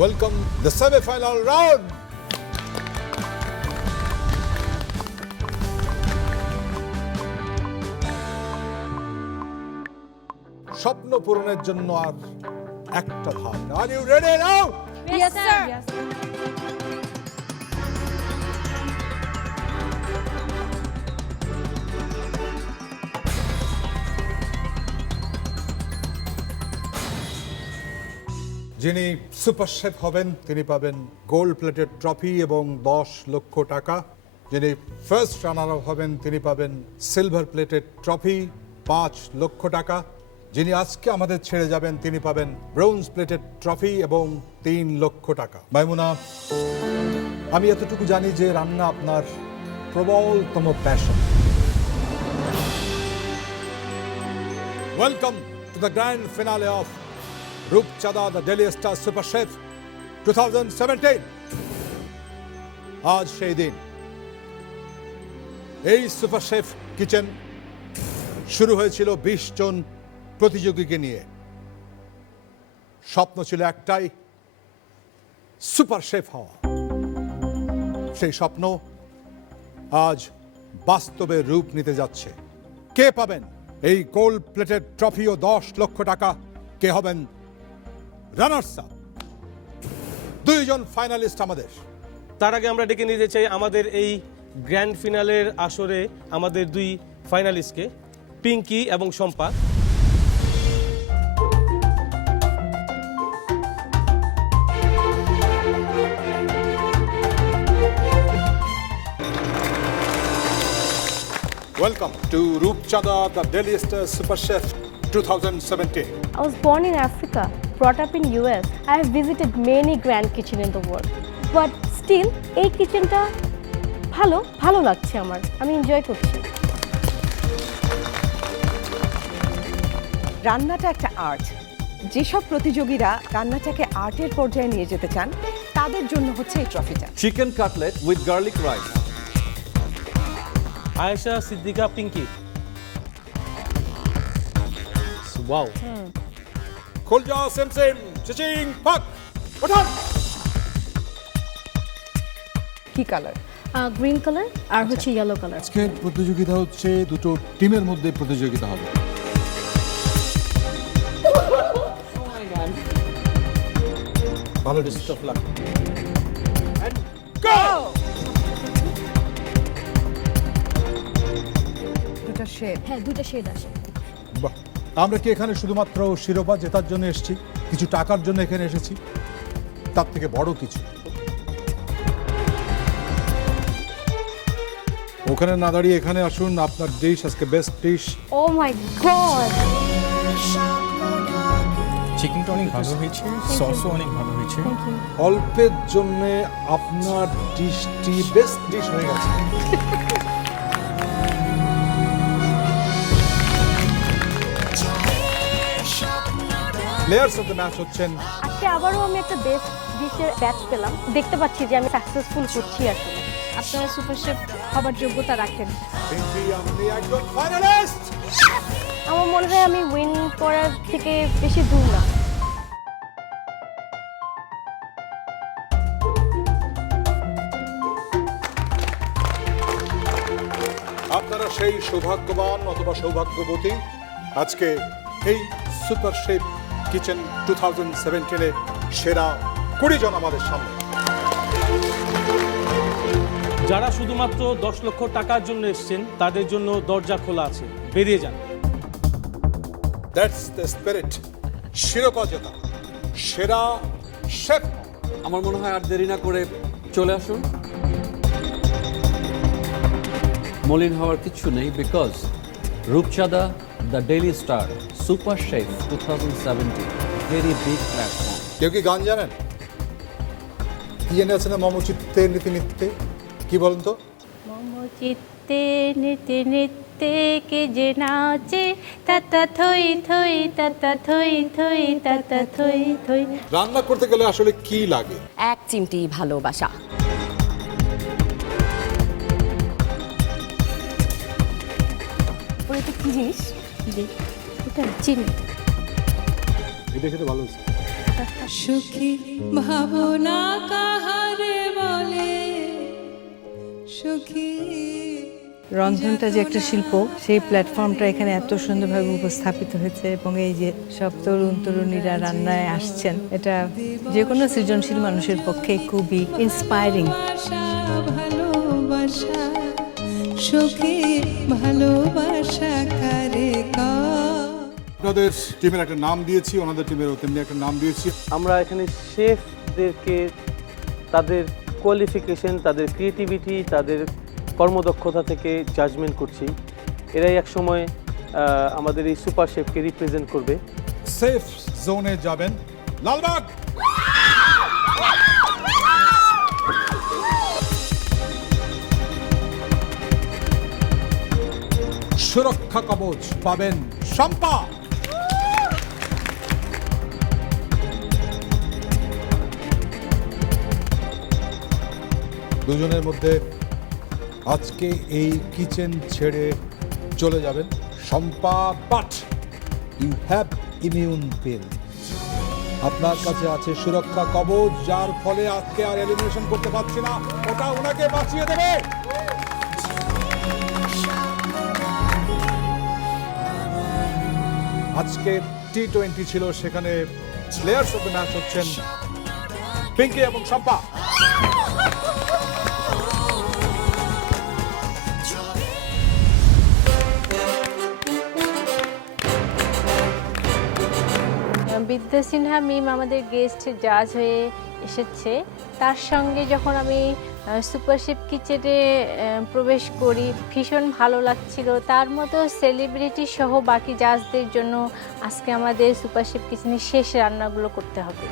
Welcome the semi-final round. স্বপ্ন পূরণের জন্য আর একটা ধাপ। Are you ready now? Yes, sir. Yes. যিনি সুপার শেফ হবেন তিনি পাবেন গোল্ড প্লেটেড ট্রফি এবং 10 লক্ষ টাকা। যিনি ফার্স্ট রানার আপ হবেন তিনি পাবেন সিলভার প্লেটেড ট্রফি 5 লক্ষ টাকা। যিনি আজকে আমাদের ছেড়ে যাবেন তিনি পাবেন ব্রোঞ্জ প্লেটেড ট্রফি এবং 3 লক্ষ টাকা। মাইমুনা, আমি এতটুকু জানি যে রান্না আপনার প্রবলতম passion. Welcome to the grand finale of Rupchanda the Daily Star Super Chef 2017। আজ সেই দিন। এই সুপার শেফ কিচেন শুরু হয়েছিল 20 জন প্রতিযোগীকে নিয়ে। স্বপ্ন ছিল একটাই, সুপার শেফ হওয়া। সেই স্বপ্ন আজ বাস্তবে রূপ নিতে যাচ্ছে। কে পাবেন এই গোল্ড প্লেটেড ট্রফি ও 10 লক্ষ টাকা? কে হবেন রানার্স আপ? 2 জন ফাইনালিস্ট আমাদের। তার আগে আমরা ডেকে নিতে চাই আমাদের এই গ্র্যান্ড ফিনালের আসরে আমাদের 2 ফাইনালিস্টকে, পিঙ্কি এবং Shampa. Welcome to Roopchanda, the Delhi Star Super Chef 2017. I was born in Africa, brought up in US. I have visited many grand kitchen in the world. But still, এই কিচেনটা ভালো লাগছে আমার। আমি এনজয় করছি। রান্নাটা একটা আর্ট। যেসব প্রতিযোগীরা রান্নাটাকে আর্টের পর্যায়ে নিয়ে যেতে চান তাদের জন্য হচ্ছে এই ট্রফিটা। Chicken cutlet with garlic rice. Ayesha, Siddika, Pinky. Wow. খুলজা সেমসেম চিচিং পাক ওঠান। কি কালার? গ্রিন কালার আর হচ্ছে ইয়েলো কালার। আজকের প্রতিযোগিতা হচ্ছে দুটো টিমের মধ্যে প্রতিযোগিতা হবে। ভালো বেস্ট অফ লাক। দুটো শেড। হ্যাঁ, দুটো শেড আছে। বাহ, আমরা কি এখানে শুধুমাত্র শিরোপা জেতার জন্য এসেছি? কিছু টাকার জন্য এখানে এসেছি? তার থেকে বড় কিছু। ওখানে না দাঁড়িয়ে এখানে আসুন। আপনার ডিশ আজকে best dish. Oh my god! চিকেনটা অনেক ভালো হয়েছে, সসও অনেক ভালো হয়েছে। Thank you. অল্পের জন্য আপনার ডিশটি বেস্ট ডিশ হয়ে গেছে। প্লেয়ার্স অফ দ্য ম্যাচ হচ্ছেন আজকে আবারও আমি একটা বেস্ট ডিশের ব্যাচ পেলাম। দেখতে পাচ্ছি যে আমি সাকসেসফুল করছি আসলে। আপনারা সুপার শেফ হবার যোগ্যতা রাখেন। পিঙ্কি, আপনি একজন ফাইনালিস্ট। আমার মনে হয় আমি উইন করার থেকে বেশি দূর না। আপনারা সেই সৌভাগ্যবান অথবা সৌভাগ্যবতী, আজকে এই সুপার শেফ কিচেন 2017-এ সেরা 20 জন আমাদের সামনে। যারা শুধুমাত্র 10 লক্ষ টাকার জন্য এসেছেন তাদের জন্য দরজা খোলা আছে, বেরিয়ে যান। That's the spirit. শিরোপা জেতা, সেরা শেফ। আমার মনে হয় আর দেরি না করে চলে আসুন। মলিন হওয়ার কিছু নেই, বিকজ রূপচাঁদা the daily star Super Chef 2017 very big platform. কেউ কি গান জানেন? কি জেনে আছেন? মম চিত্তে নীতি নিত্যে, কি বলেন তো? মম চিত্তে নিতে নিতে কে যে নাচে তাতা থই থই তাতা থই থই তাতা থই থই। রান্না করতে গেলে আসলে কি লাগে? এক চিমটি ভালোবাসা। ওটা কি জিনিস? এটা চিনি। এটা খেতে ভালো হচ্ছে। সুখী ভাবনা কাহারে বলে সুখী রন্ধনটা যে একটা শিল্প, সেই প্ল্যাটফর্মটা এখানে এত সুন্দরভাবে উপস্থাপিত হয়েছে এবং এই যে সব তরুণ তরুণীরা রান্নায় আসছেন, এটা যে কোনো সৃজনশীল মানুষের পক্ষে খুবই ইন্সপায়ারিং। ভালোবাসা ভালোবাসা সুখী ভালোবাসা কারে কয়। আপনাদের টিমের একটা নাম দিয়েছি, ওনাদের টিমেরও তেমনি একটা নাম দিয়েছি। আমরা এখানে শেফদেরকে তাদের কোয়ালিফিকেশন, তাদের ক্রিয়েটিভিটি, তাদের কর্মদক্ষতা থেকে জাজমেন্ট করছি। এরাই এক সময় আমাদের এই সুপার শেফকে রিপ্রেজেন্ট করবে। সেফ জোনে যাবেন লালবাগ। সুরক্ষা কবচ পাবেন শম্পা। দুজনের মধ্যে আজকে এই কিচেন ছেড়ে চলে যাবেন Shampa, but you have immune pill. আপনার কাছে আছে সুরক্ষা কবচ, যার ফলে আজকে আর এলিমিনেশন করতে পারছি না, ওটা ওনাকে বাঁচিয়ে দেবে। আজকে T20 ছিল, সেখানে প্লেয়ার্স অফ দ্য ম্যাচ হচ্ছেন পিঙ্কি এবং শম্পা। বিদ্যা সিনহা মিম আমাদের গেস্ট জাজ হয়ে এসেছে। তার সঙ্গে যখন আমি সুপার শেফ কিচেনে প্রবেশ করি, ভীষণ ভালো লাগছিল। তার মতো সেলিব্রিটি সহ বাকি জাজদের জন্য আজকে আমাদের সুপার শেফ কিচেনের শেষ রান্নাগুলো করতে হবে।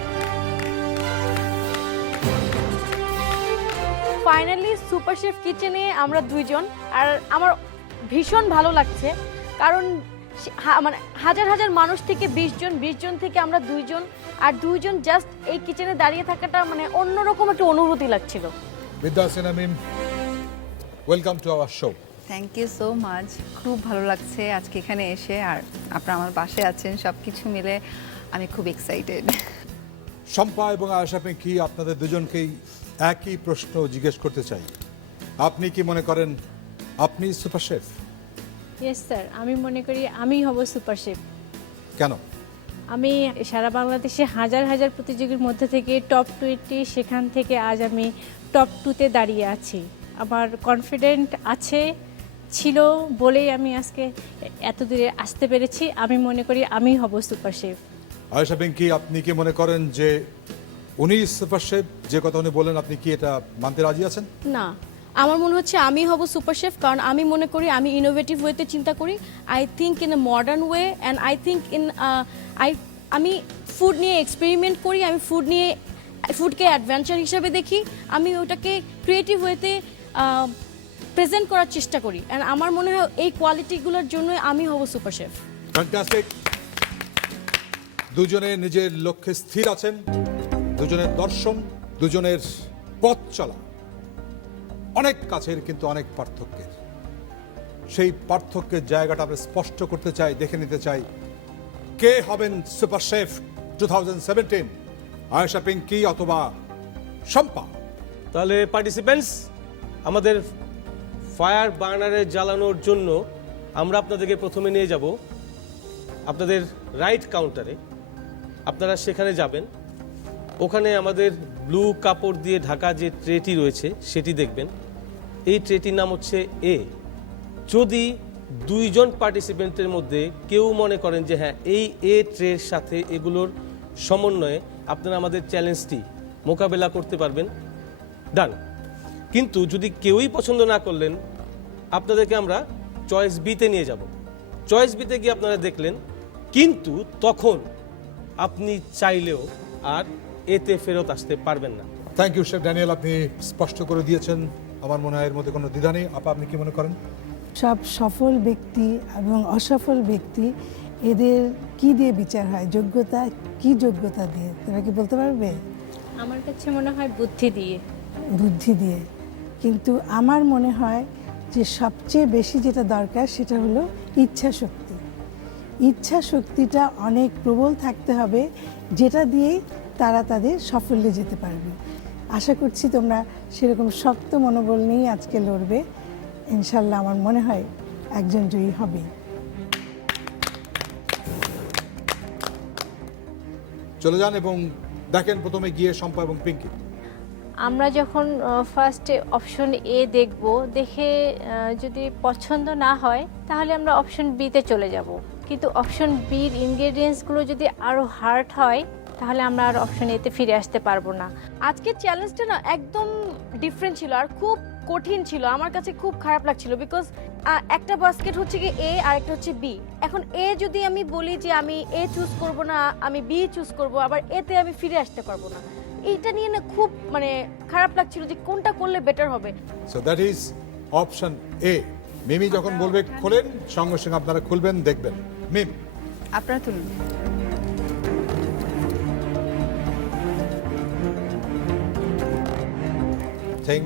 ফাইনালি সুপার শেফ কিচেনে আমরা দুইজন, আর আমার ভীষণ ভালো লাগছে, কারণ মানে হাজার হাজার মানুষ থেকে 20 জন থেকে আমরা দুইজন, আর দুইজন জাস্ট এই কিচেনে দাঁড়িয়ে থাকাটা মানে অন্যরকম একটা অনুভূতি লাগছিল। Vidya Sinha Mim, welcome to our show. Thank you so much. খুব ভালো লাগছে আজকে এখানে এসে, আর আপনারা আমার পাশে আছেন, সব কিছু মিলে আমি খুব এক্সাইটেড। শম্পা এবং আয়েশা পিঙ্কি, আপনাদের দুজনকেই একই প্রশ্ন জিজ্ঞেস করতে চাই। আপনি কি মনে করেন আপনি সুপার শেফ? ইয়েস স্যার, আমি মনে করি আমিই হব সুপার শেফ। কেন? আমি সারা বাংলাদেশে হাজার হাজার প্রতিযোগীর মধ্যে থেকে টপ 20, সেখান থেকে আজ আমি টপ 2-তে দাঁড়িয়ে আছি। আমার কনফিডেন্ট ছিল বলেই আমি আজকে এত দূরে আসতে পেরেছি। আমি মনে করি আমিই হব সুপার শেফ। আয়েশা পিঙ্কি, আপনি কি মনে করেন যে উনি সুপার শেফ? যে কথা উনি বলেন, আপনি কি এটা মানতে রাজি আছেন? না, আমার মনে হচ্ছে আমি হব সুপার শেফ, কারণ আমি মনে করি আমি ইনোভেটিভ ওয়েতে চিন্তা করি। I think in a modern way, and I think in আমি ফুড নিয়ে এক্সপেরিমেন্ট করি, আমি ফুডকে অ্যাডভেঞ্চার হিসাবে দেখি, আমি ওটাকে ক্রিয়েটিভ ওয়েতে প্রেজেন্ট করার চেষ্টা করি, অ্যান্ড আমার মনে হয় এই কোয়ালিটিগুলোর জন্য আমি হব সুপার শেফ। ফ্যান্টাস্টিক। দুজনে নিজের লক্ষ্যে স্থির আছেন, দুজনের দর্শন, দুজনের পথ চলা অনেক কাছের কিন্তু অনেক পার্থক্যের। সেই পার্থক্যের জায়গাটা আমরা স্পষ্ট করতে চাই, দেখে নিতে চাই কে হবেন সুপার শেফ 2017, আয়েশা পিঙ্কি অথবা শম্পা। তাহলে পার্টিসিপেন্টস, আমাদের ফায়ার বার্নারে জ্বালানোর জন্য আমরা আপনাদেরকে প্রথমে নিয়ে যাব আপনাদের রাইট কাউন্টারে। আপনারা সেখানে যাবেন, ওখানে আমাদের ব্লু কাপড় দিয়ে ঢাকা যে ট্রেটি রয়েছে সেটি দেখবেন। এই ট্রেটির নাম হচ্ছে এ। যদি 2 জন পার্টিসিপেন্টের মধ্যে কেউ মনে করেন যে হ্যাঁ এই এ ট্রের সাথে এগুলোর সমন্বয়ে আপনারা আমাদের চ্যালেঞ্জটি মোকাবেলা করতে পারবেন, ডান। কিন্তু যদি কেউই পছন্দ না করলেন, আপনাদেরকে আমরা চয়েস বিতে নিয়ে যাব। চয়েস বিতে গিয়ে আপনারা দেখলেন, কিন্তু তখন আপনি চাইলেও আর এতে ফেরত আসতে পারবেন না। থ্যাংক ইউ শেফ ড্যানিয়েল, আপনি স্পষ্ট করে দিয়েছেন। আমার মনে হয় এর মধ্যে কোনো দ্বিধা নেই। আপা, আপনি কি মনে করেন? সব সফল ব্যক্তি এবং অসফল ব্যক্তি, এদের কি দিয়ে বিচার হয়? যোগ্যতা, কি যোগ্যতা দিয়ে? তোমরা কি বলতে পারবে? আমার কাছে মনে হয় বুদ্ধি দিয়ে। বুদ্ধি দিয়ে। কিন্তু আমার মনে হয় যে সবচেয়ে বেশি যেটা দরকার সেটা হলো ইচ্ছা শক্তি। ইচ্ছা শক্তিটা অনেক প্রবল থাকতে হবে, যেটা দিয়েই তারা তাদের সাফল্যে যেতে পারবে। আশা করছি তোমরা সেরকম শক্ত মনোবল নিয়েই আজকে লড়বে। ইনশাল্লাহ আমার মনে হয় একজন জয়ী হবে। চলে যান এবং দেখেন প্রথমে গিয়ে শম্পা এবং পিঙ্কি। আমরা যখন ফার্স্টে অপশন এ দেখব, দেখে যদি পছন্দ না হয় তাহলে আমরা অপশন বিতে চলে যাব। কিন্তু অপশন বির ইনগ্রেডিয়েন্টসগুলো যদি আরও হার্ড হয় তাহলে আমরা আর অপশন এতে ফিরে আসতে পারবো না। আজকের চ্যালেঞ্জটা না একদম ডিফারেন্ট ছিল আর খুব কঠিন ছিল। আমার কাছে খুব খারাপ লাগছিল বিকজ একটা বাস্কেট হচ্ছে কি এ আর একটা হচ্ছে বি। এখন এ যদি আমি বলি যে আমি এ চুজ করব না, আমি বি চুজ করব, আবার এতে আমি ফিরে আসতে পারবো না। এইটা নিয়ে না খুব মানে খারাপ লাগছিল যে কোনটা করলে বেটার হবে। So that is option A. Mimi যখন বলবে খোলেন, সঙ্গে সঙ্গে আপনারা খুলবেন, দেখবেন। মিম, আপনারা তুলুন। think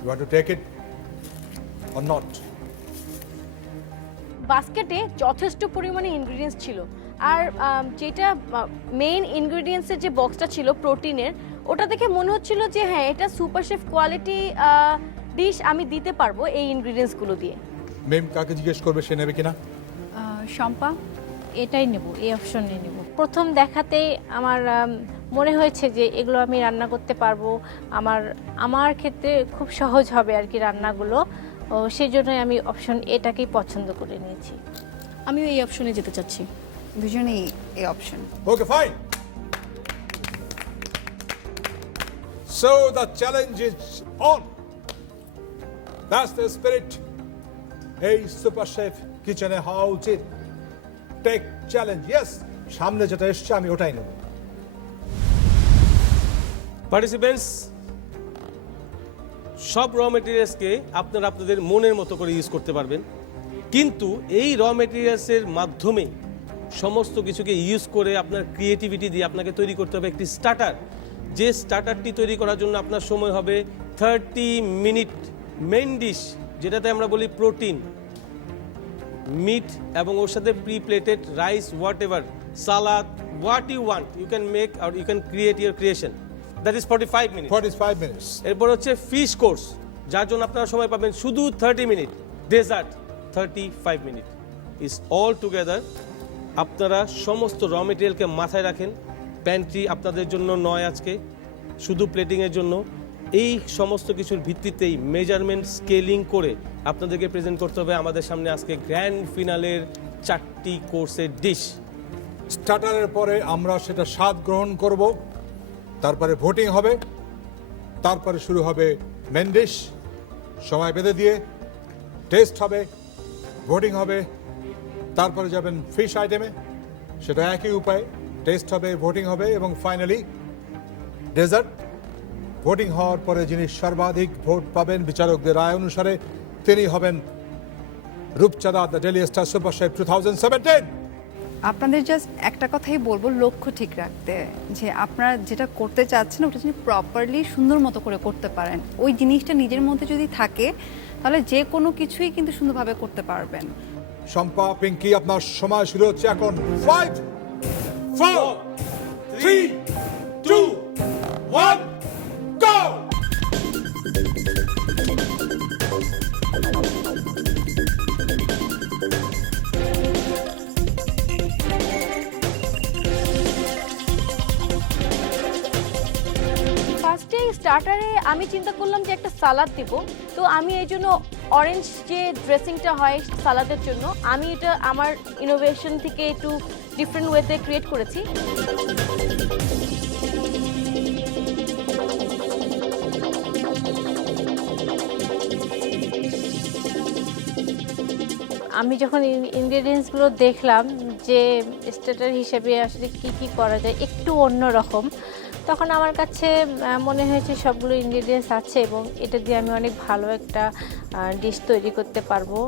you want to take it or not? বাস্কেটে যথেষ্ট পরিমাণে ইনগ্রেডিয়েন্টস ছিল আর যেটা মেইন ইনগ্রেডিয়েন্টসের যে বক্সটা ছিল প্রোটিনের, ওটা দেখে মনে হচ্ছিল যে হ্যাঁ এটা সুপার শেফ কোয়ালিটি ডিশ আমি দিতে পারবো এই ইনগ্রেডিয়েন্টসগুলো দিয়ে। মিম কাকে জিজ্ঞেস করবে সে নেবে কিনা? শম্পা, এটাই নেব, এই অপশনে নেব। প্রথম দেখাতেই আমার মনে হয়েছে যে এগুলো আমি রান্না করতে পারবো, আমার ক্ষেত্রে খুব সহজ হবে আর কি রান্নাগুলো। সেই জন্যই আমি অপশন এটাকেই পছন্দ করে নিয়েছি। আমিও এই অপশনে যেতে চাচ্ছি। দুজনেই এই option. Okay, fine. So the challenge is on. That's the spirit. Hey, Super Chef কিচেনে হওয়া উচিত। Take challenge. ইয়েস, সামনে যেটা এসছে আমি ওটাই নেব। পার্টিসিপেন্টস, সব র মেটেরিয়ালসকে আপনারা আপনাদের মনের মতো করে ইউজ করতে পারবেন, কিন্তু এই র মেটেরিয়ালসের মাধ্যমে সমস্ত কিছুকে ইউজ করে আপনার ক্রিয়েটিভিটি দিয়ে আপনাকে তৈরি করতে হবে একটি স্টার্টার। যে স্টার্টারটি তৈরি করার জন্য আপনার সময় হবে 30 মিনিট। মেইন ডিশ যেটাতে আমরা বলি প্রোটিন, মিট এবং ওর সাথে pre plated rice, whatever, salad, what you want you can make or you can create your creation. That is 45 minute. 45 minutes. এরপর হচ্ছে ফিশ কোর্স, যার জন্য আপনারা সময় পাবেন শুধু 30 মিনিট। Dessert 35 minute. Is all together. আপনারা সমস্ত র মেটেরিয়ালকে মাথায় রাখেন। প্যান্ট্রি আপনাদের জন্য নয় আজকে, শুধু প্লেটিংয়ের জন্য। এই সমস্ত কিছুর ভিত্তিতেই মেজারমেন্ট স্কেলিং করে আপনাদেরকে প্রেজেন্ট করতে হবে আমাদের সামনে আজকে গ্র্যান্ড ফিনালের 4টি কোর্সের ডিশ। স্টার্টারের পরে আমরা সেটা স্বাদ গ্রহণ করব, তারপরে ভোটিং হবে, তারপরে শুরু হবে মেন ডিশ। সময় বেঁধে দিয়ে টেস্ট হবে, ভোটিং হবে, তারপরে যাবেন ফিশ আইটেমে, সেটা একই উপায়, টেস্ট হবে, ভোটিং হবে এবং ফাইনালি ডেজার্ট। ভোটিং হওয়ার পরে যিনি সর্বাধিক ভোট পাবেন বিচারকদের রায় অনুসারে তিনি হবেন রূপচাঁদা the daily star Super Chef 2017। আপনাদের জাস্ট একটা কথাই বলবো, লক্ষ্য ঠিক রাখতে, যে আপনারা যেটা করতে চাচ্ছেন ওটা যদি প্রপারলি সুন্দর মতো করে করতে পারেন, ওই জিনিসটা নিজের মধ্যে যদি থাকে তাহলে যে কোনো কিছুই কিন্তু সুন্দরভাবে করতে পারবেন। শম্পা, পিঙ্কি, আপনার সময় শুরু হচ্ছে এখন। 5 4 3 2 1 গো। ফার্স্টে স্টার্টারে আমি চিন্তা করলাম যে একটা সালাদ দিব, তো আমি এই জন্য অরেঞ্জ যে ড্রেসিংটা হয় সালাদের জন্য আমি এটা আমার ইনোভেশন থেকে একটু ডিফারেন্ট ওয়েতে ক্রিয়েট করেছি। আমি যখন ইনগ্রেডিয়েন্টসগুলো দেখলাম যে স্টার্টার হিসেবে আসলে কি কি করা যায় একটু অন্যরকম, তখন আমার কাছে মনে হয়েছে সবগুলো ইনগ্রেডিয়েন্টস আছে এবং এটা দিয়ে আমি অনেক ভালো একটা ডিশ তৈরি করতে পারবো।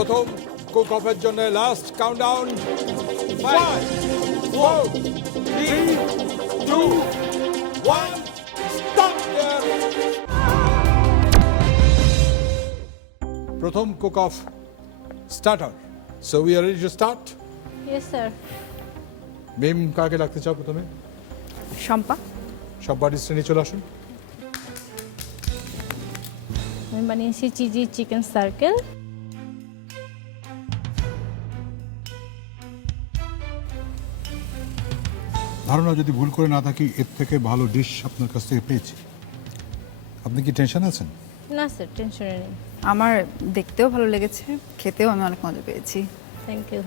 প্রথম কুক অফের জন্য লাস্ট কাউন্টডাউন 5 4 3 2 1 স্টপ দেয়ার প্রথম cook of starter so we are ready to start yes sir. Mim কাকে রাখতে চাও প্রথমে শম্পা, সব বাড়ির শ্রেণী চলে আসুন আমি বানিয়েছি চিজি চিকেন সার্কেল। ধারণা যদি ভুল করে না থাকি এর থেকে ভালো ডিশ আপনার কাছ থেকে পেয়েছি আপনি কি টেনশন আছেন না স্যার, টেনশনে নেই। আমার দেখতেও ভালো লেগেছে, খেতেও আমি অনেক মজা পেয়েছি। Thank you.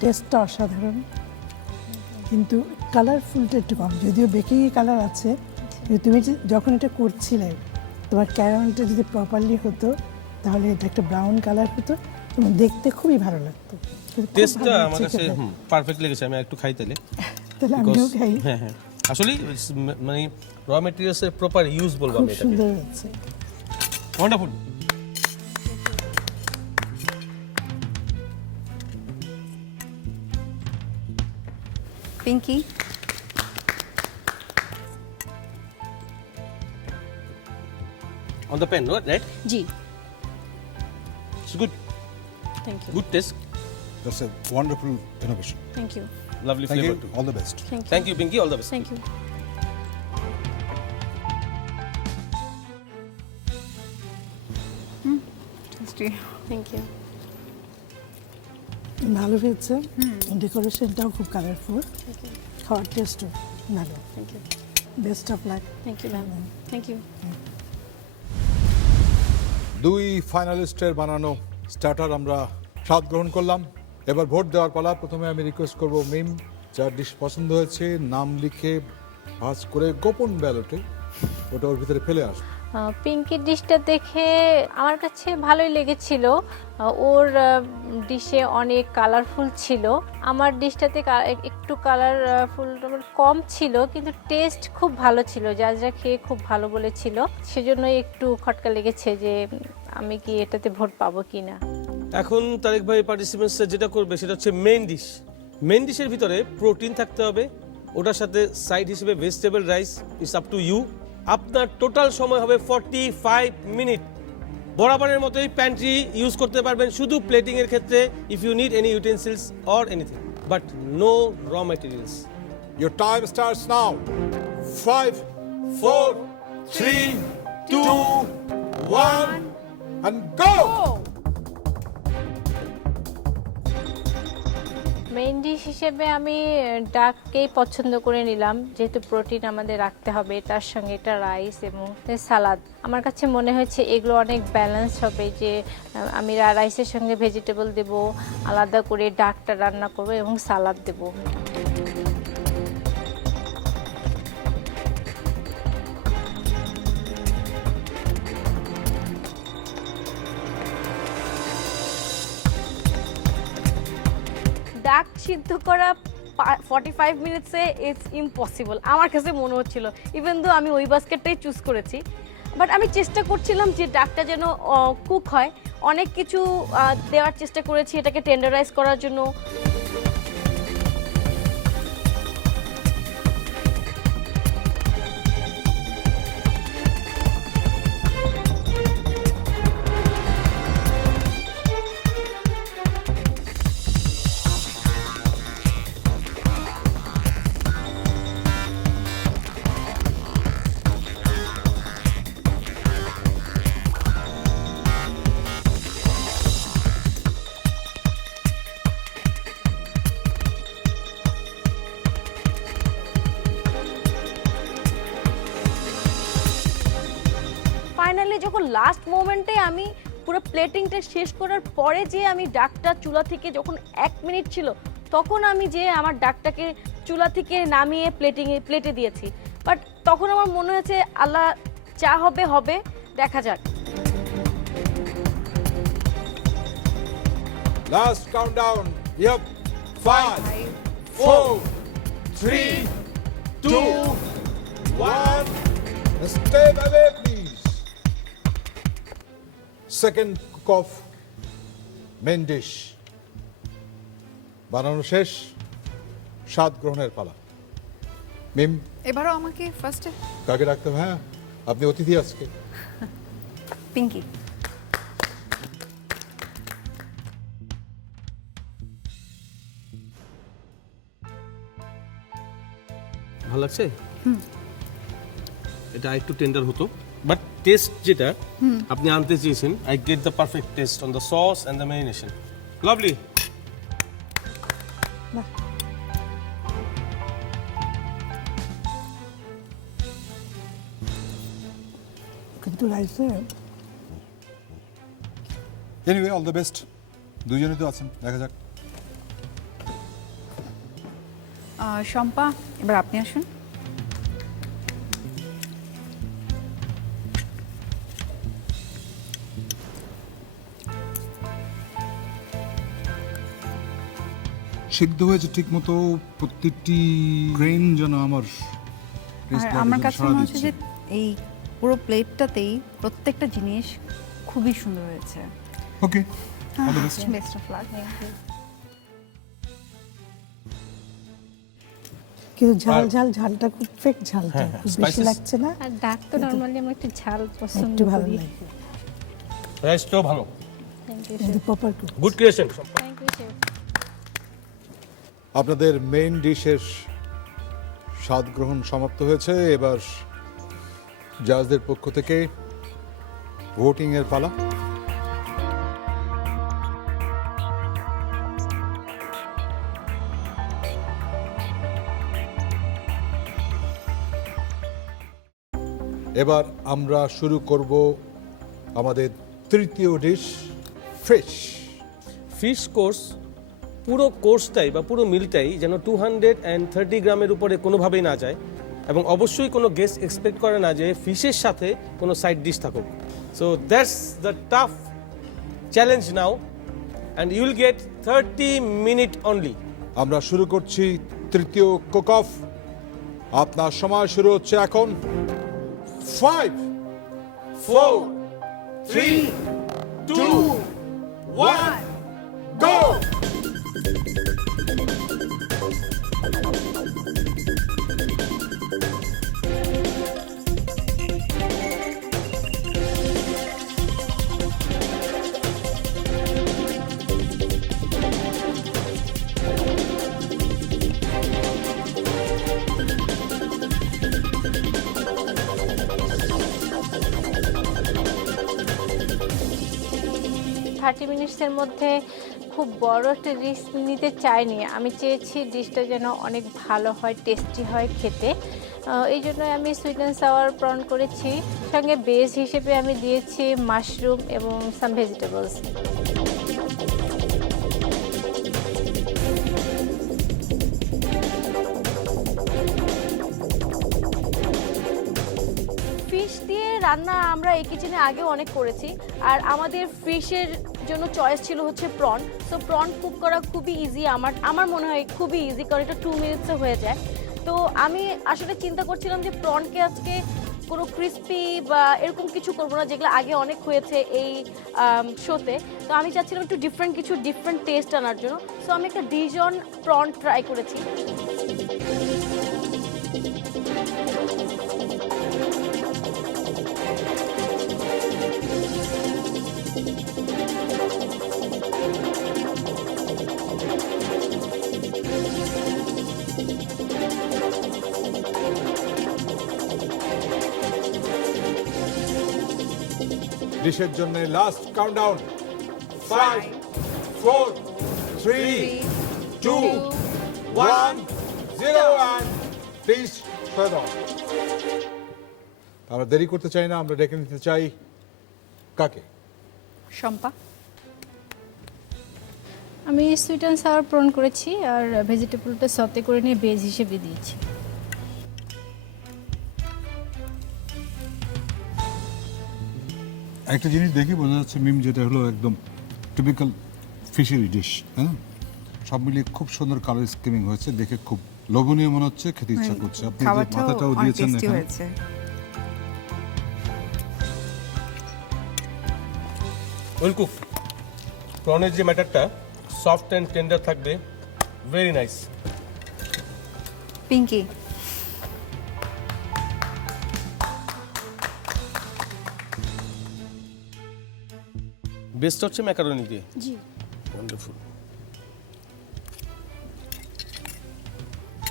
টেস্টটা অসাধারণ, কিন্তু কালারফুলটা একটু কম, যদিও বেকিংয়ে কালার আছে। কিন্তু তুমি যখন এটা করছিলে তোমার ক্যারামেলটা যদি প্রপারলি হতো তাহলে এটা একটা ব্রাউন কালার হতো এবং দেখতে খুবই ভালো লাগতো। কিন্তু খুব টেস্টটা ভালো আমার লাগছে কাছে খেতে। পারফেক্ট লেগেছে, আমি একটু খাই তাহলে। তাহলে আমিও খাই। হ্যাঁ হ্যাঁ, আসলে মানে র মেটেরিয়ালসের প্রপার ইউজ বলবো খুব আমি এটাকে। সুন্দর হচ্ছে। Wonderful. Pinky, On the pen, right? জি, It's good. Thank you. Good taste. That's a wonderful innovation thank you. Lovely thank you flavor too. All the best thank you. Thank you, Pinky. All the best. Thank you. Tasty. Thank you. ভালো হয়েছে, ডেকোরেশনটাও খুব colourful, খাওয়ার টেস্টও ভালো। Thank you. Best of luck. Thank you ma'am. Thank you. দুই ফাইনালিস্টের বানানো স্টার্টার আমরা স্বাদ গ্রহণ করলাম। এবার ভোট দেওয়ার পালা। প্রথমে আমি রিকোয়েস্ট করব মিম, যার ডিশ পছন্দ হয়েছে নাম লিখে ভাঁজ করে গোপন ব্যালটে ওটা ওর ভিতরে ফেলে আসবে। পিঙ্কির ডিশটা দেখে আমার কাছে ভালোই লেগেছিল। ওর ডিশে অনেক কালারফুল ছিল, আমার ডিশটাতে একটু কালারফুল কম ছিল, কিন্তু টেস্ট খুব ভালো ছিল। যারা খেয়ে খুব ভালো বলেছিল, সেজন্যই একটু খটকা লেগেছে যে আমি কি এটাতে ভোট পাবো কি না। এখন তারেক ভাই পার্টিসিপেন্টস যেটা করবে সেটা হচ্ছে মেইন ডিশ। মেইন ডিশের ভিতরে প্রোটিন থাকতে হবে, ওটার সাথে সাইড হিসেবে vegetable rice. It's up to you. আপনার টোটাল সময় হবে 45 মিনিট। বরাবরের মতোই প্যান্ট্রি ইউজ করতে পারবেন শুধু প্লেটিং এর ক্ষেত্রে, if you need any utensils or anything, but no raw materials. Your time starts now. 5 4 3 2 1 and go. Main dish হিসেবে আমি ডাককেই পছন্দ করে নিলাম, যেহেতু প্রোটিন আমাদের রাখতে হবে, তার সঙ্গে এটা রাইস এবং সালাদ। আমার কাছে মনে হয়েছে এগুলো অনেক ব্যালেন্স হবে, যে আমি রাইসের সঙ্গে ভেজিটেবল দেব, আলাদা করে ডাকটা রান্না করব এবং সালাদ দেব। ডাক সিদ্ধ করা 45 মিনিটসে ইটস ইম্পসিবল আমার কাছে মনে হচ্ছিল, ইভেন দো আমি ওই বাস্কেটটাই চুজ করেছি। বাট আমি চেষ্টা করছিলাম যে ডাকটা যেন কুক হয়, অনেক কিছু দেওয়ার চেষ্টা করেছি এটাকে টেন্ডারাইজ করার জন্য। ফাইনালি যখন লাস্ট মোমেন্টে আমি পুরো প্লেটিংটা শেষ করার পরে যে আমি ডাকটা চুলা থেকে যখন 1 মিনিট ছিল, তখন আমি যে আমার ডাকটাকে চুলা থেকে নামিয়ে প্লেটে দিয়েছি। বাট তখন আমার মনে হয়েছে আল্লাহ যা হবে হবে, দেখা যাক। Last countdown. Yep. 5 4 3 2 1. Stay away, please. Second cook off main dish বানানো শেষ, স্বাদ গ্রহণের পালা। মিম, এবারও আমাকে ফার্স্টে কাকে রাখতে হবে? হ্যাঁ, আপনি অতিথি আজকে। পিঙ্কি। ভালো লাগছে? এটা একটু টেন্ডার হতো, বাট টেস্ট যেটা আপনি আনতে চেয়েছেন, I get the perfect test on the sauce and the marination. Lovely. কিন্তু রাইসে এনিওয়ে, অল দ্য বেস্ট। দুজনে তো আছেন, দেখা যাক। শম্পা, এবার আপনি আসুন। সিদ্ধ হয়েছে ঠিক মতো, প্রত্যেকটি গ্রেন যেন আমার আর আমার কাছে মনে হচ্ছে যে এই পুরো প্লেটটাতেই প্রত্যেকটা জিনিস খুবই সুন্দর হয়েছে। ওকে, বেস্ট অফ লাক। কিন্তু ঝালটা খুব ফেক ঝালটা, খুব বেশি লাগছে না, আর ডাক তো নরমালি আমার একটু ঝাল পছন্দ একটু ভালো করি। লাগে। রাইসটাও ভালো, থ্যাংক ইউ কিন্তু proper cook. Good creation. Thank you chef. আপনাদের মেইন ডিশের স্বাদ গ্রহণ সমাপ্ত হয়েছে। এবার জাজদের পক্ষ থেকে ভোটিং এর পালা। এবার আমরা শুরু করব আমাদের তৃতীয় ডিশ, ফিশ। ফিশ কোর্স, পুরো কোর্সটাই বা পুরো মিলটাই যেন 230 গ্রামের উপরে কোনোভাবেই না যায়, এবং অবশ্যই কোনো গেস্ট এক্সপেক্ট করে না যে ফিশের সাথে কোনো সাইড ডিশ থাকুক। So that's the tough challenge now, and you will get 30 minute only. আমরা শুরু করছি তৃতীয় কুক অফ। আপনার সময় শুরু হচ্ছে এখন। 5, 4, 3, 2, 1, go! থার্টি মিনিটসের মধ্যে খুব বড় একটা রিস্ক নিতে চাইনি। আমি চেয়েছি ডিশটা যেন অনেক ভালো হয়, টেস্টি হয় খেতে। এই জন্য আমি সুইট অ্যান্ড সাওয়ার প্রন করেছি, সঙ্গে বেস হিসেবে আমি দিয়েছি মাশরুম এবং সাম ভেজিটেবলস। ফিশ দিয়ে রান্না আমরা এই কিচেনে আগেও অনেক করেছি, আর আমাদের ফিশের জন্য চয়েস ছিল হচ্ছে প্রন। সো প্রন কুক করা খুবই ইজি, আমার মনে হয় খুবই ইজি, কারণ এটা 2 মিনিটসে হয়ে যায়। তো আমি আসলে চিন্তা করছিলাম যে প্রনকে আজকে কোনো ক্রিস্পি বা এরকম কিছু করবো না, যেগুলো আগে অনেক হয়েছে এই শোতে। তো আমি চাচ্ছিলাম একটু ডিফারেন্ট টেস্ট আনার জন্য। সো আমি একটা ডিজন প্রন ট্রাই করেছি। ডিশের জন্য last countdown. 5, 4, 3, 2, 1, 0 and please further on. আমরা দেরি করতে চাই না, আমরা ডেকে নিতে চাই কাকে? শম্পা। আমি সুইট অ্যান্ড সাওয়ার প্রন করেছি, আর ভেজিটেবলটা সতে করে নিয়ে বেজ হিসেবে দিয়েছি। একটা জিনিস দেখি বোঝা যাচ্ছে মিম, যেটা হলো একদম টিপিক্যাল ফিশারি ডিশ, হ্যাঁ, সব মিলিয়ে খুব সুন্দর কালার স্কিমিং হয়েছে, দেখে খুব লোভনীয় মনে হচ্ছে, খেতে ইচ্ছা করছে। আপনি যে মাথাটাও দিয়েছেন এখানে, ওয়েল কুক। প্রনের যে ম্যাটারটা সফট অ্যান্ড টেন্ডার থাকবে, ভেরি নাইস। পিঙ্কি, বেস্ট হচ্ছে ম্যাকারনি দিয়ে। জি। Wonderful.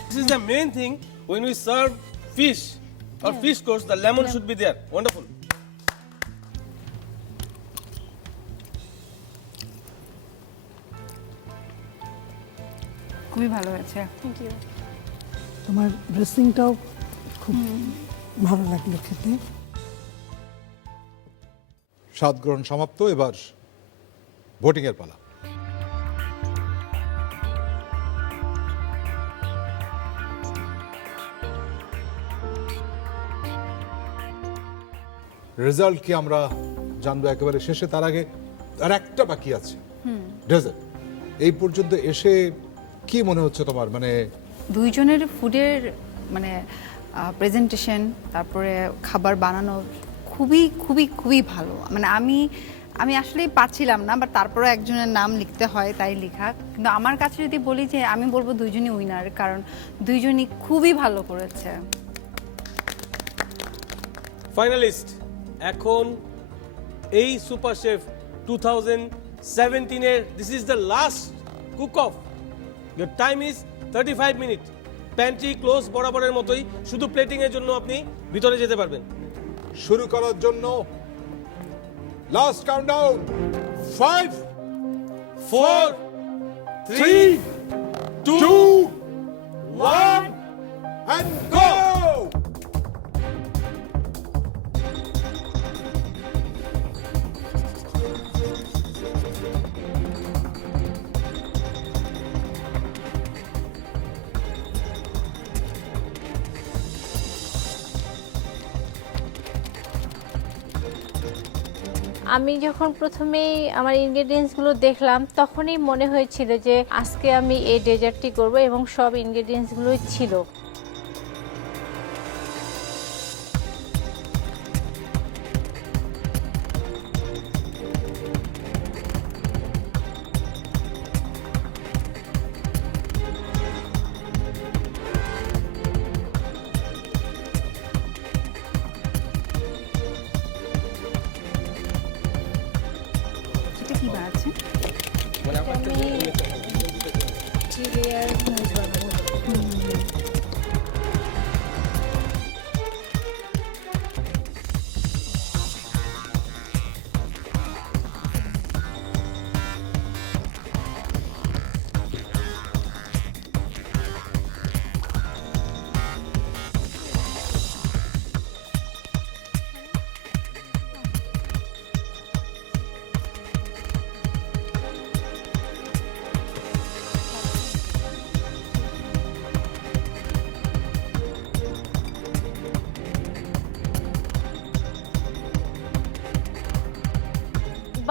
This is the main thing when we serve fish or fish course, the lemon should be there. Wonderful. খুবই ভালো হয়েছে। Thank you. তোমার ড্রেসিংটাও খুব ভালো লাগলো খেতে। স্বাদ গ্রহণ সমাপ্ত, এবার ভোটিংয়ের পালা। রেজাল্ট কি আমরা জানবো একেবারে শেষে, তার আগে আর একটা বাকি আছে, ডেজার্ট। এই পর্যন্ত এসে কি মনে হচ্ছে তোমার, মানে দুইজনের ফুডের মানে প্রেজেন্টেশন, তারপরে খাবার বানানো খুবই খুবই খুবই ভালো। মানে আমি আসলেই পারছিলাম না, বাট তারপরে একজনের নাম লিখতে হয় তাই লেখা। কিন্তু আমার কাছে যদি বলি যে আমি বলবো দুইজনই উইনার, কারণ দুইজনই খুবই ভালো করেছে। ফাইনালিস্ট, এখন এই সুপার শেফ 2017 এর this is the last cook of. Your time is 35 minute. Pantry close বরাবরের মতোই, শুধু প্লেটিং এর জন্য আপনি ভিতরে যেতে পারবেন। শুরু করার জন্য লাস্ট কাউন্টডাউন, 5 4 3 2 1 and go! আমি যখন প্রথমেই আমার ইনগ্রেডিয়েন্টসগুলো দেখলাম, তখনই মনে হয়েছিল যে আজকে আমি এই ডেজার্টটি করব, এবং সব ইনগ্রেডিয়েন্টসগুলোই ছিল। এটা কি বানাচ্ছে? আমি চিলি আর হুমুস বানাবো।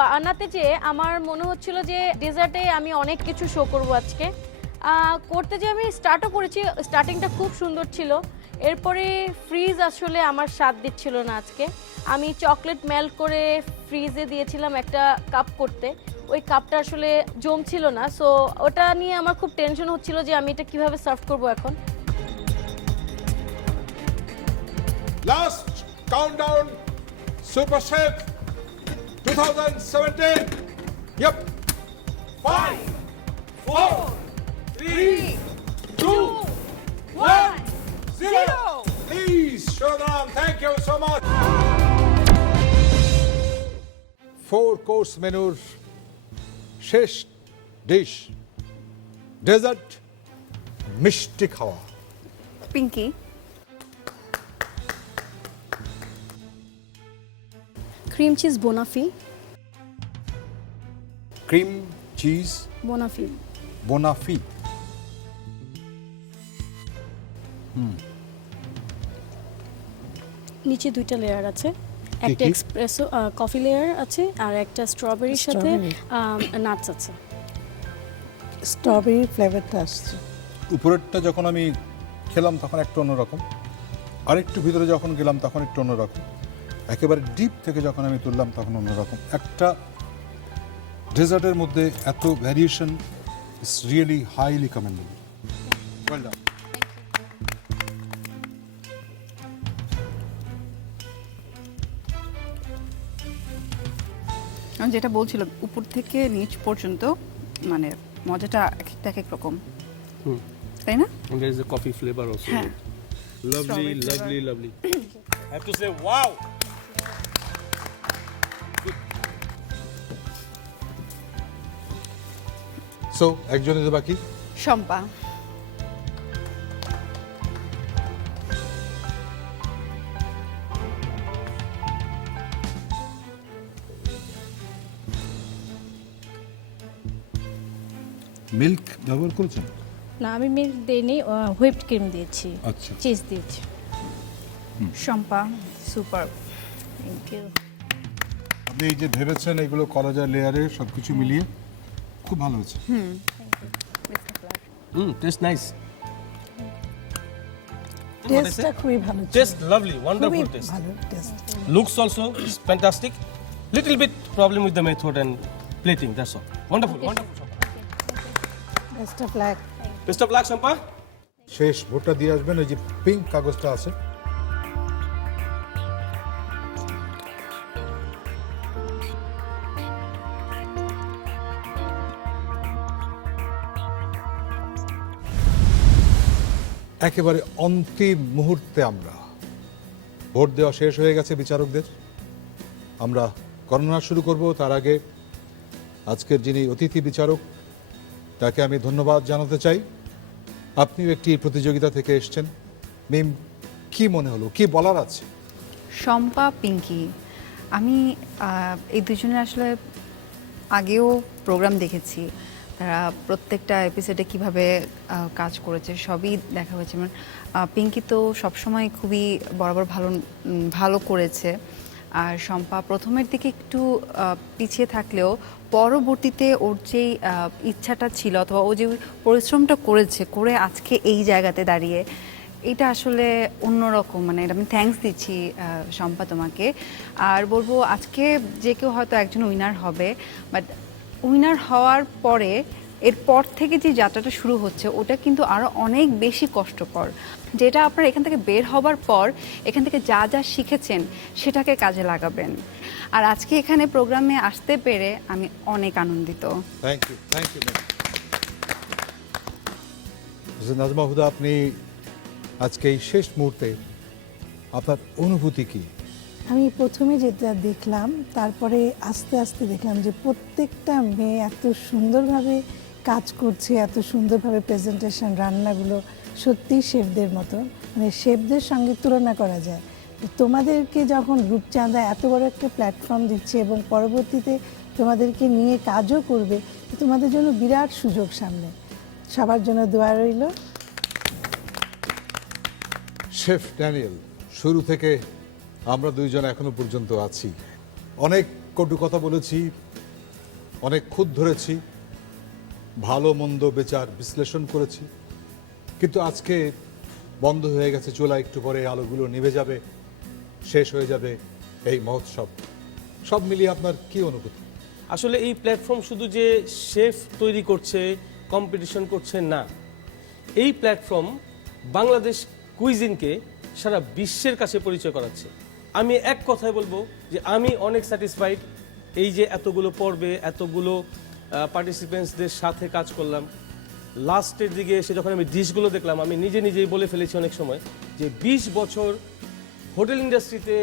বানাতে যে আমার মনে হচ্ছিল যে ডেজার্টে আমি অনেক কিছু শো করব আজকে। করতে যে আমি স্টার্টও করেছি, স্টার্টিংটা খুব সুন্দর ছিল। এরপরে ফ্রিজ আসলে আমার স্বাদ দিচ্ছিল না আজকে। আমি চকলেট মেল্ট করে ফ্রিজে দিয়েছিলাম একটা কাপ করতে, ওই কাপটা আসলে জমছিল না। সো ওটা নিয়ে আমার খুব টেনশন হচ্ছিল যে আমি এটা কিভাবে সার্ভ করব এখন। Last countdown, Super Chef 2017. Yep. 5 4 3 2 1 0. Please, Shodan, thank you so much. 4-course মেনুর শেষ ডিশ, ডেজার্ট মিষ্টি খাওয়া। Pinky, cream cheese banoffee. Cream cheese banoffee. Banoffee. নিচে দুইটা লেয়ার আছে, একটা কি? এক্সপ্রেসো কফি লেয়ার আছে, আর একটা স্ট্রবেরির সাথে নাটস আছে। স্ট্রবেরির ফ্লেভারটা আসছে। উপরেরটা যখন আমি খেলাম তখন একটু অন্যরকম, আরেকটু ভিতরে যখন গেলাম তখন একটু অন্যরকম, একেবারে ডিপ থেকে যখন আমি তুললাম তখন অন্যরকম। একটা ডেজার্টের মধ্যে এত ভ্যারিয়েশন ইস really highly commendable. Well done. আমি যেটা বলছিলাম উপর থেকে নিচ পর্যন্ত মানে মজাটা এক একটা এক এক রকম, তাই না? And there is a coffee flavor also. হ্যাঁ। Lovely, Strawberry lovely, lovely. I have to say, wow! So একজনের তো বাকি। শম্পা। মিল্ক ব্যবহার করেছেন? না, আমি মিল্ক দিইনি, হুইপড ক্রিম দিয়েছি, আচ্ছা। চিজ দিয়েছি। শম্পা সুপার। Thank you. আপনি এই যে ভেবেছেন এগুলো কলাজার লেয়ারে সব কিছু মিলিয়ে খুব ভালো হয়েছে। Taste nice. টেস্টটা খুবই ভালো ছিল। Taste lovely, খুবই wonderful taste. ভালো test. Looks also is fantastic. Little bit problem with the method and plating, that's all. Wonderful, wonderful. Best of lakh. Best of luck, Shampa. শেষ ভোটটা দিয়ে আসবেন, ওই যে পিঙ্ক কাগজটা আছে। একেবারে অন্তিম মুহূর্তে আমরা ভোট দেওয়া শেষ হয়ে গেছে বিচারকদের, আমরা গণনা শুরু করব। তার আগে আজকের যিনি অতিথি বিচারক তাকে আমি ধন্যবাদ জানাতে চাই। আপনিও একটি প্রতিযোগিতা থেকে এসেছেন। মিম, কি মনে হলো, কি বলার আছে? শম্পা, পিঙ্কি, আমি এই দুজনের আসলে আগেও প্রোগ্রাম দেখেছি, তারা প্রত্যেকটা এপিসোডে কিভাবে কাজ করেছে সবই দেখা হয়েছে। মানে পিঙ্কি তো সবসময় খুবই বরাবর ভালো করেছে, আর শম্পা প্রথমের দিকে একটু পিছিয়ে থাকলেও পরবর্তীতে ওর যেই ইচ্ছাটা ছিল অথবা ও যে পরিশ্রমটা করে আজকে এই জায়গাতে দাঁড়িয়ে, এটা আসলে অন্যরকম। মানে এটা আমি থ্যাঙ্কস দিচ্ছি শম্পা তোমাকে। আর বলবো আজকে যে কেউ হয়তো একজন উইনার হবে, বাট উইনার হওয়ার পরে এরপর থেকে যে যাত্রাটা শুরু হচ্ছে ওটা কিন্তু আরও অনেক বেশি কষ্টকর, যেটা আপনারা এখান থেকে বের হবার পর এখান থেকে যা যা শিখেছেন সেটাকে কাজে লাগাবেন। আর আজকে এখানে প্রোগ্রামে আসতে পেরে আমি অনেক আনন্দিত। Thank you, thank you. Nazma Huda, আপনি আজকে এই শেষ মুহূর্তে আপনার অনুভূতি কি? আমি প্রথমে যেটা দেখলাম, তারপরে আস্তে আস্তে দেখলাম যে প্রত্যেকটা মেয়ে এত সুন্দরভাবে কাজ করছে, এত সুন্দরভাবে প্রেজেন্টেশন, রান্নাগুলো সত্যি শেফদের মতো, মানে শেফদের সঙ্গে তুলনা করা যায়। তোমাদেরকে যখন রূপচাঁদা এত বড় একটা প্ল্যাটফর্ম দিচ্ছে এবং পরবর্তীতে তোমাদেরকে নিয়ে কাজও করবে, তোমাদের জন্য বিরাট সুযোগ সামনে। সবার জন্য দোয়া রইল। শেফ ড্যানিয়েল, শুরু থেকে আমরা দুইজন এখনো পর্যন্ত আছি, অনেক কটু কথা বলেছি, অনেক খুঁত ধরেছি, ভালো মন্দ বেচার বিশ্লেষণ করেছি, কিন্তু আজকে বন্ধ হয়ে গেছে চুলা, একটু পরে আলোগুলো নিভে যাবে, শেষ হয়ে যাবে এই মহোৎসব। সব মিলিয়ে আপনার কি অনুভূতি? আসলে এই প্ল্যাটফর্ম শুধু যে শেফ তৈরি করছে, কম্পিটিশন করছে না, এই প্ল্যাটফর্ম বাংলাদেশ কুইজিনকে সারা বিশ্বের কাছে পরিচয় করাচ্ছে। আমি এক কথায় বলবো যে আমি অনেক স্যাটিসফাইড। এই যে এতগুলো পর্বে এতগুলো পার্টিসিপেন্টসদের সাথে কাজ করলাম, লাস্টের দিকে এসে যখন আমি ডিশগুলো দেখলাম, আমি নিজেই বলে ফেলেছি অনেক সময় যে 20 বছর হোটেল ইন্ডাস্ট্রিতে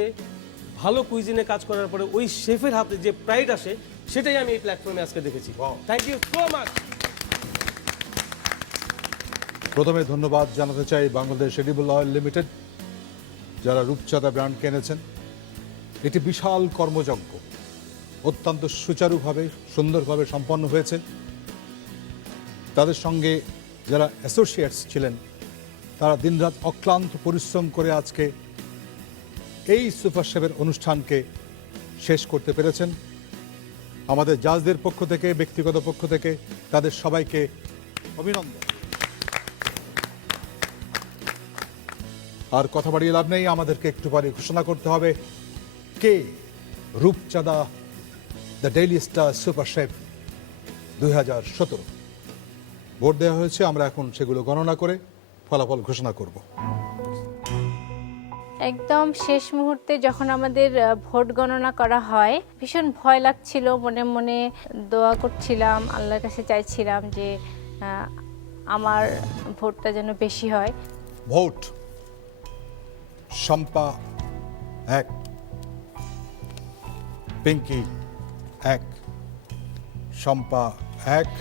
ভালো কুইজিনে কাজ করার পরে ওই শেফের হাতে যে প্রাইড আসে, সেটাই আমি এই প্ল্যাটফর্মে আজকে দেখেছি। Thank you so much. প্রথমে ধন্যবাদ জানাতে চাই বাংলাদেশ এডিবল অয়েল লিমিটেড, যারা রূপচাঁদা ব্র্যান্ড কিনেছেন। এটি বিশাল কর্মযজ্ঞ, অত্যন্ত সুচারুভাবে সুন্দরভাবে সম্পন্ন হয়েছে। তাদের সঙ্গে যারা অ্যাসোসিয়েটস ছিলেন, তারা দিনরাত অক্লান্ত পরিশ্রম করে আজকে এই সুপার শেফের অনুষ্ঠানকে শেষ করতে পেরেছেন। আমাদের জাজদের পক্ষ থেকে, ব্যক্তিগত পক্ষ থেকে তাদের সবাইকে অভিনন্দন। আর কথা বাড়িয়ে লাভ নেই, আমাদেরকে একটু পরে ঘোষণা করতে হবে কে রূপচাঁদা the daily star Super Chef 2017। Vote দেওয়া হয়েছে, আমরা এখন সেগুলো গণনা করে ফলাফল ঘোষণা করব। একদম শেষ মুহূর্তে যখন আমাদের ভোট গণনা করা হয় ভীষণ ভয় লাগছিল, মনে মনে দোয়া করছিলাম, আল্লাহর কাছে চাইছিলাম যে আমার ভোটটা যেন বেশি হয়। ভোট শম্পা 1, পিঙ্কি 1, শম্পা 1,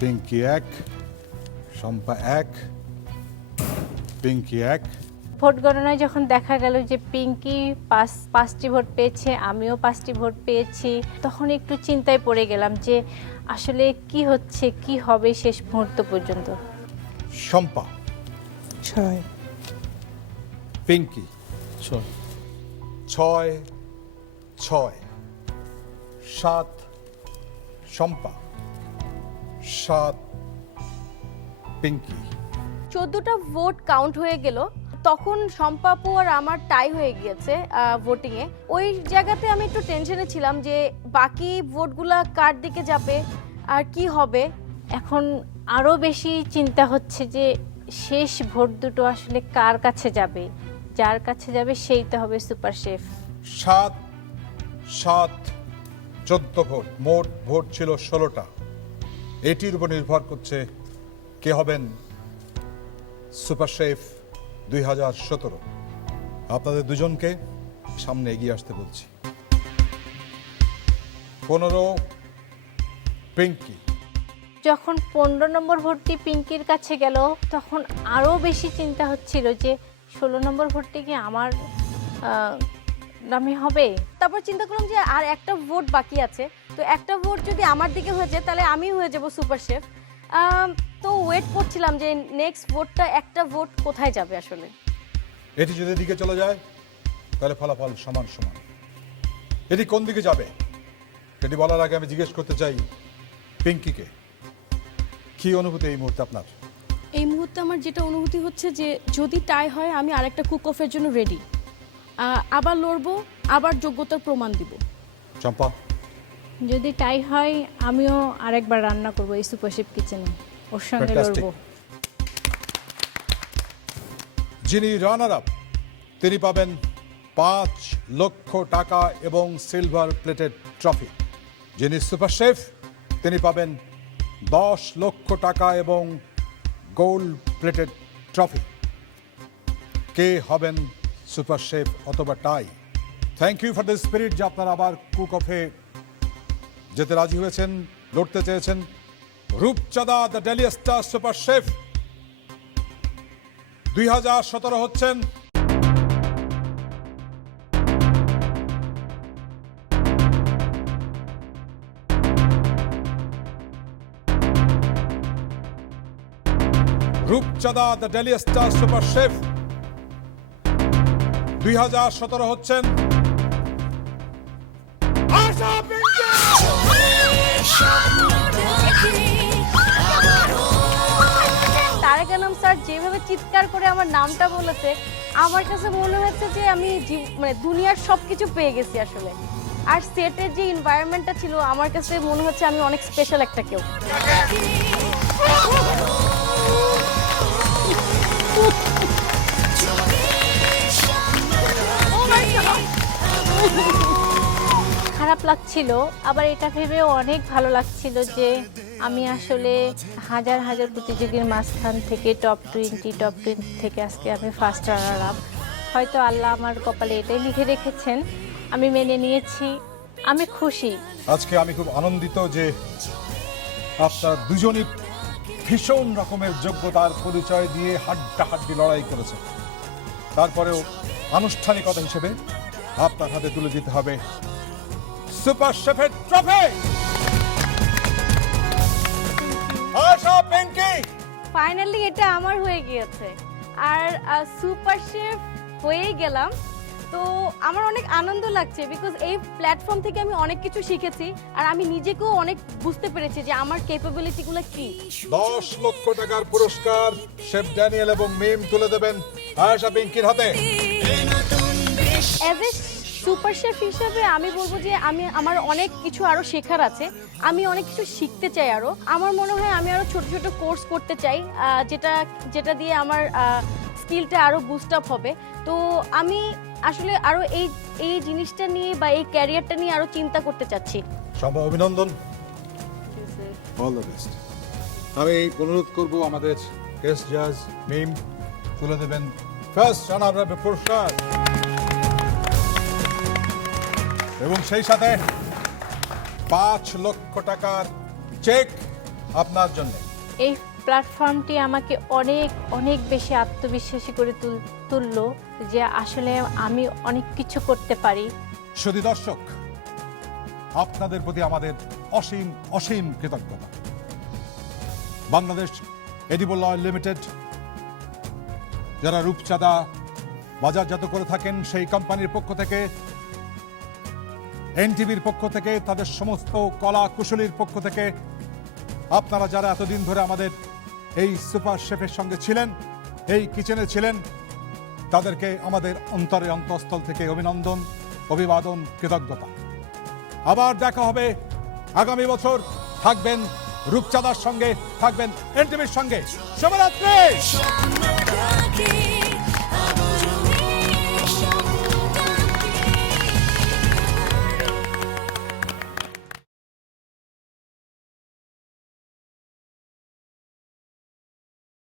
পিঙ্কি 1, শম্পা 1, পিঙ্কি 1। ভোট গণনায় যখন দেখা গেল যে পিঙ্কি পাঁচটি ভোট পেয়েছে, আমিও 5টি ভোট পেয়েছি, তখন একটু চিন্তায় পড়ে গেলাম যে আসলে কি হচ্ছে, কি হবে শেষ মুহূর্ত পর্যন্ত। শম্পা 6, পিঙ্কি 6, 6, 6, 7, শম্পা 7, পিঙ্কি। 14টা ভোট কাউন্ট হয়ে গেল, তখন শম্পাপু আর আমার টাই হয়ে গিয়েছে ভোটিংয়ে। ওই জায়গাতে আমি একটু টেনশনে ছিলাম যে বাকি ভোটগুলা কার দিকে যাবে আর কি হবে। এখন আরও বেশি চিন্তা হচ্ছে যে শেষ ভোট দুটো আসলে কার কাছে যাবে, যার কাছে যাবে সেই তো হবে সুপার শেফ। 7, 7, 14 ভোট, মোট ভোট ছিল 16টা। এটির উপর নির্ভর করছে কে হবেন সুপার শেফ 2017। আপনাদের দুজনকে সামনে এগিয়ে আসতে বলছি। 15, পিঙ্কি। যখন 15 নম্বর ভোটটি পিঙ্কির কাছে গেল তখন আরও বেশি চিন্তা হচ্ছিল যে 16 নম্বর ভোটটি কি আমার নামে হবে। তারপর চিন্তা করলাম যে আর একটা ভোট বাকি আছে, তো একটা ভোট যদি আমার দিকে হয়ে যায় তাহলে আমি হয়ে যাব সুপার শেফ। তো ওয়েট করছিলাম যে নেক্সট ভোটটা, একটা ভোট কোথায় যাবে আসলে। এটি যদি দিকে চলে যায় তাহলে ফলাফল সমান সমান। এটি কোন দিকে যাবে এটি বলার আগে আমি জিজ্ঞেস করতে চাই পিঙ্কিকে, কি অনুভূতি এই মুহূর্তে আপনার? এই মুহূর্তে আমার যেটা অনুভূতি হচ্ছে যে যদি টাই হয় আমি আরেকটা কুক অফের জন্য রেডি, আবার লড়বো, আবার যোগ্যতার প্রমাণ দিব। চম্পা? যদি টাই হয় আমিও আরেকবার রান্না করব এই সুপার শেফ কিচেনে, ওর সঙ্গে Fantastic. লড়বো। যিনি রানার আপ তিনি পাবেন 5 লক্ষ টাকা এবং সিলভার প্লেটেড ট্রফি। যিনি সুপার শেফ তিনি পাবেন 10 লক্ষ টাকা এবং গোল্ড প্লেটেড ট্রফি। কে হবেন সুপার শেফ অথবা tie? Thank you for the spirit যে আপনারা আবার কুক অফে যেতে রাজি হয়েছেন, লড়তে চেয়েছেন। রূপচাঁদা the Daily Star Super Chef 2017 হচ্ছেন রূপচাঁদা the Daily Star Super Chef 2017 হচ্ছেন আশা পিঙ্কি। তারেক আলম স্যার যেভাবে চিৎকার করে আমার নামটা বলেছে, আমার কাছে মনে হচ্ছে যে আমি মানে দুনিয়ার সব কিছু পেয়ে গেছি আসলে। আর সেটের যে এনভায়রনমেন্টটা ছিল আমার কাছে মনে হচ্ছে আমি অনেক স্পেশাল একটা কেউ। খারাপ লাগছিল, আবার এটা ভেবেও অনেক ভালো লাগছিল যে আমি আসলে হাজার হাজার প্রতিযোগীর মাঝখান থেকে টপ 20 থেকে আজকে আমি ফার্স্ট রানার আপ। হয়তো আল্লাহ আমার কপালে এটাই লিখে রেখেছেন, আমি মেনে নিয়েছি, আমি খুশি। আজকে আমি খুব আনন্দিত যে আপনারা দুজনই ভীষণ রকমের যোগ্যতার পরিচয় দিয়ে হাড্ডাহাড্ডি লড়াই করেছেন। তারপরেও আনুষ্ঠানিকতা হিসেবে আপনার হাতে তুলে দিতে হবে সুপার শেফের ট্রফি। আশা পিঙ্কি, ফাইনালি এটা আমার হয়ে গিয়েছে আর সুপার শেফ হয়েই গেলাম। তো আমার অনেক আনন্দ লাগছে বিকজ এই প্ল্যাটফর্ম থেকে আমি অনেক কিছু শিখেছি আর আমি নিজেকেও অনেক বুঝতে পেরেছি যে আমার ক্যাপাবিলিটিগুলো কি। 10 লক্ষ টাকার পুরস্কার শেফ ড্যানিয়েল এবং মিম তুলে দেবেন আয়েশা পিঙ্কির হাতে। অ্যাজ এ সুপার শেফ হিসাবে আমি বলবো যে আমার অনেক কিছু আরো শেখার আছে, আমি অনেক কিছু শিখতে চাই আরো। আমার মনে হয় আমি আরো ছোট ছোট কোর্স করতে চাই, যেটা দিয়ে আমার স্কিলটা আরো বুস্ট আপ হবে। তো আমি আসলে আরো এই জিনিসটা নিয়ে বা এই ক্যারিয়ারটা নিয়ে আরো চিন্তা করতে চাচ্ছি। সবাই অভিনন্দন, অল দ্য বেস্ট। আমি অনুরোধ করব আমাদের গেস্ট জাজ মিম তুলে দেবেন ফার্স্ট রানার আপ পুরস্কার, এবং সেই সাথে 5 লক্ষ টাকার চেক আপনার জন্য। এই প্ল্যাটফর্মটি আমাকে অনেক অনেক বেশি আত্মবিশ্বাসী করে তুললো যে আসলে আমি অনেক কিছু করতে পারি। শুধু দর্শক, আপনাদের প্রতি আমাদের অসীম অসীম কৃতজ্ঞতা। বাংলাদেশ এডিবল অয়েল লিমিটেড যারা রূপচাঁদা বাজারজাত করে থাকেন, সেই কোম্পানির পক্ষ থেকে, এনটিভির পক্ষ থেকে, তাদের সমস্ত কলা কুশলীর পক্ষ থেকে, আপনারা যারা এতদিন ধরে আমাদের এই সুপার শেফের সঙ্গে ছিলেন, এই কিচেনে ছিলেন, তাদেরকে আমাদের অন্তরে অন্তঃস্থল থেকে অভিনন্দন, অভিবাদন, কৃতজ্ঞতা। আবার দেখা হবে আগামী বছর। থাকবেন রূপচাঁদার সঙ্গে, থাকবেন এনটিভির সঙ্গে। শুভরাত্রি।